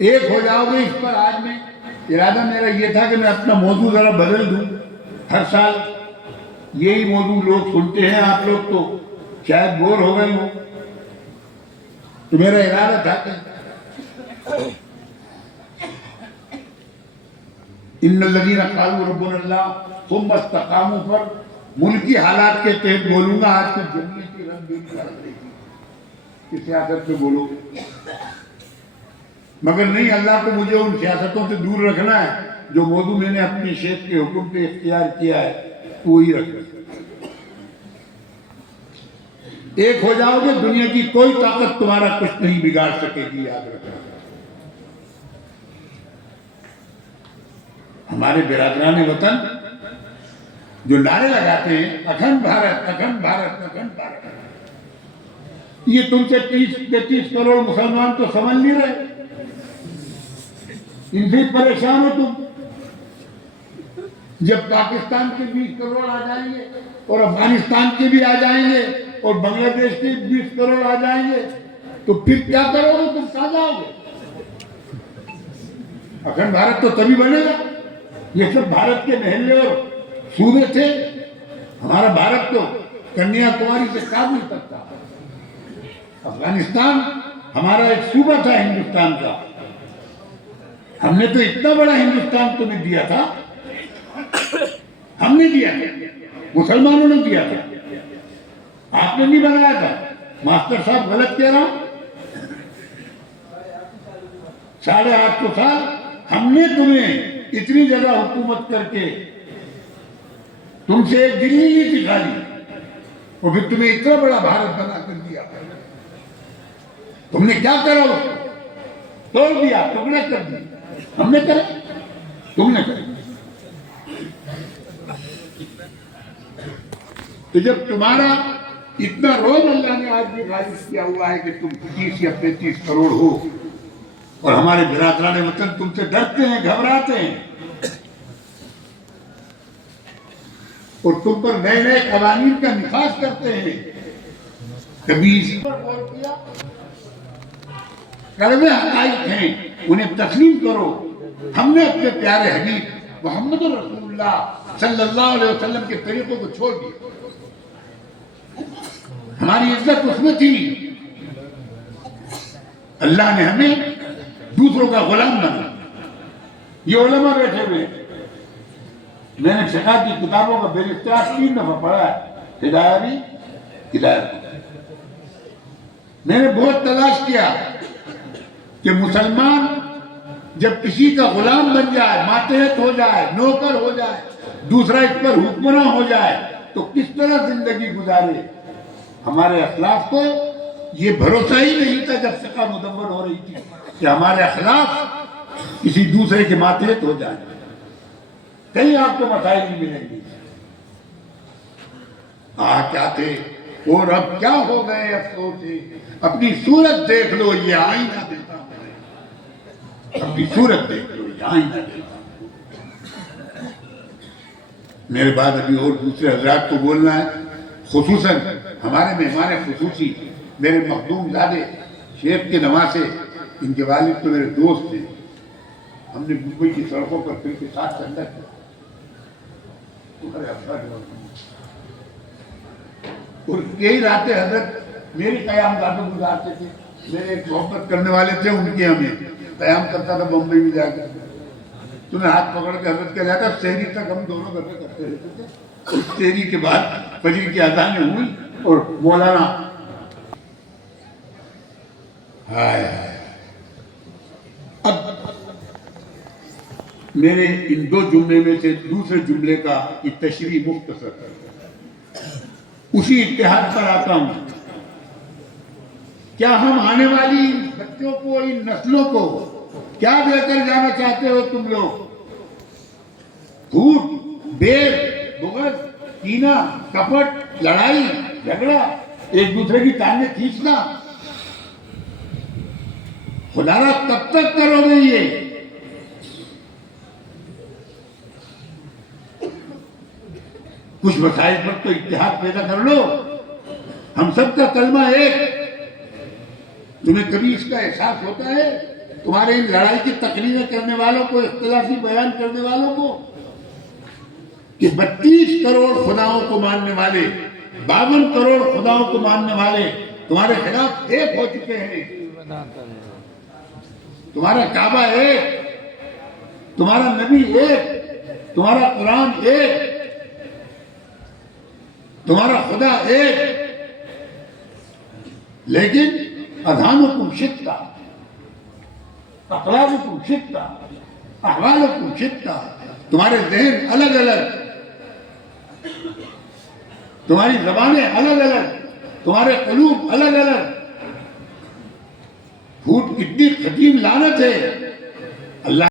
एक हो जाओगे इस पर। आज में इरादा मेरा ये था कि मैं अपना मौजू जरा बदल दूं। हर साल यही मौजू लोग सुनते हैं, आप लोग तो शायद बोर हो गए हो। तो मेरा इरादा था कि इन्नल्लज़ीना क़ालू रब्बुनल्लाह सुम्मा इस्तक़ामू पर मुल्की हालात के तहत बोलूंगा। आज कुछ जमीयती रंग सियासत में बोलो, मगर नहीं, अल्लाह को मुझे उन सियासतों से दूर रखना है। जो मौजू मैंने अपनी शेख के हुक्म पे इख्तियार किया है वही रखना। एक हो जाओगे, दुनिया की कोई ताकत तुम्हारा कुछ नहीं बिगाड़ सकेगी, याद रखना। हमारे बिरादरान वतन जो नारे लगाते हैं अखंड भारत अखंड भारत अखंड भारत, ये तुमसे 30-33 करोड़ मुसलमान तो समझ नहीं रहे, इनसे परेशान हो तुम। जब पाकिस्तान के 20 करोड़ आ जाएंगे और अफगानिस्तान के भी आ जाएंगे और बांग्लादेश के 20 करोड़ आ जाएंगे तो फिर क्या करोगे तुम? कहां जाओगे? अखंड भारत तो तभी बनेगा। ये सब भारत के महल्ले और सूबे थे। हमारा भारत तो कन्याकुमारी से काबुल तक था। अफगानिस्तान हमारा एक सूबा था हिंदुस्तान का। हमने तो इतना बड़ा हिंदुस्तान तुम्हें दिया था, हमने दिया था, मुसलमानों ने दिया था, आपने नहीं बनाया था। मास्टर साहब गलत कह रहा हूं? 850 साल हमने तुम्हें इतनी जगह हुकूमत करके तुमसे एक दिल्ली नहीं सिखा ली और फिर तुम्हें इतना बड़ा भारत बना कर दिया। तुमने क्या करा? उसको तोड़ दिया, टुकड़ा कर दिया। हमने करे? तुमने करे। तो जब तुम्हारा इतना रोब अल्लाह ने आज भी गालिब किया हुआ है कि तुम 30 या 35 करोड़ हो और हमारे बिरादरान वतन तुमसे डरते हैं, घबराते हैं और तुम पर नए नए कवानीन का निफाज करते हैं। कभी इस पर गौर किया? कड़वे हक़ाइक़ हैं, उन्हें तस्लीम करो। हमने अपने प्यारे हबीब मोहम्मद रसूलुल्लाह सल्लल्लाहु अलैहि वसल्लम के तरीकों को छोड़ दिया। हमारी इज्जत उसमें थी। अल्लाह ने हमें दूसरों का गुलाम बना। ये उलमा बैठे हुए, मैंने शका की किताबों का बेरिख्तियार 3 दफा पढ़ा है, हिदायत भी हिदायत। मैंने बहुत तलाश किया कि मुसलमान जब किसी का गुलाम बन जाए, मातहत हो जाए, नौकर हो जाए, दूसरा इस पर हुक्मरान हो जाए तो किस तरह जिंदगी गुजारे। हमारे अखलाक को ये भरोसा ही नहीं था जब शका मुदव्वर हो रही थी कि हमारे अखलाक किसी दूसरे के मातहत हो जाए। कहीं आपको मसाइल नहीं मिलेंगे। क्या थे और अब क्या हो गए अफसोस है। अपनी सूरत देख लो, ये आईना देता हूं। अपनी सूरत देख लो, ये आईना देता हूं। मेरे बाद अभी और दूसरे हजरात को बोलना है, खुसूसन हमारे मेहमान खुसूसी मेरे मखदूम ज़ादे शेख के नवासे, इनके वालिद तो मेरे दोस्त थे। हमने मुंबई की सड़कों पर फिर के साथ चंदा किया। और कई रातें हजरत मेरी कयामगाह में गुजारते थे। मेरे एक मोहब्बत करने वाले थे, उनके हमें कयाम करता था बम्बई में जाकर। तुम्हें हाथ पकड़ के हजरत के जाता, शहरी तक हम दोनों घर में करते रहते थे। और शहरी के बाद फजर की अज़ानें हुई और मौलाना हाय अब मेरे इन 2 जुमले में से दूसरे जुमले का तशरीह मुख्तसर उसी इत्तेहाद पर आता हूं। क्या हम आने वाली बच्चों को, इन नस्लों को क्या देकर जाना चाहते हो तुम लोग? झूठ, बेर, बुग़्ज़, कीना, कपट, लड़ाई झगड़ा, एक दूसरे की टांगें खींचना। खुदारा तब तक करोगे ये कुछ मसाइल पर तो इत्तेहाद पैदा कर लो। हम सबका कलमा एक। तुम्हें कभी इसका एहसास होता है तुम्हारे इन लड़ाई की तकरीरें करने वालों को, इख्तिलाफी बयान करने वालों को, कि 32 करोड़ खुदाओं को मानने वाले, 52 करोड़ खुदाओं को मानने वाले तुम्हारे खिलाफ एक हो चुके हैं। तुम्हारा काबा एक, तुम्हारा नबी एक, तुम्हारा कुरान एक, तुम्हारा खुदा एक, लेकिन अज़ानुकुम शित्ता, अक़लामुकुम शित्ता, अहवालुकुम शित्ता, तुम्हारे ज़हन अलग अलग, तुम्हारी ज़बानें अलग अलग, तुम्हारे क़ुलूब अलग अलग। फूट कितनी कदीम लानत है। अल्लाह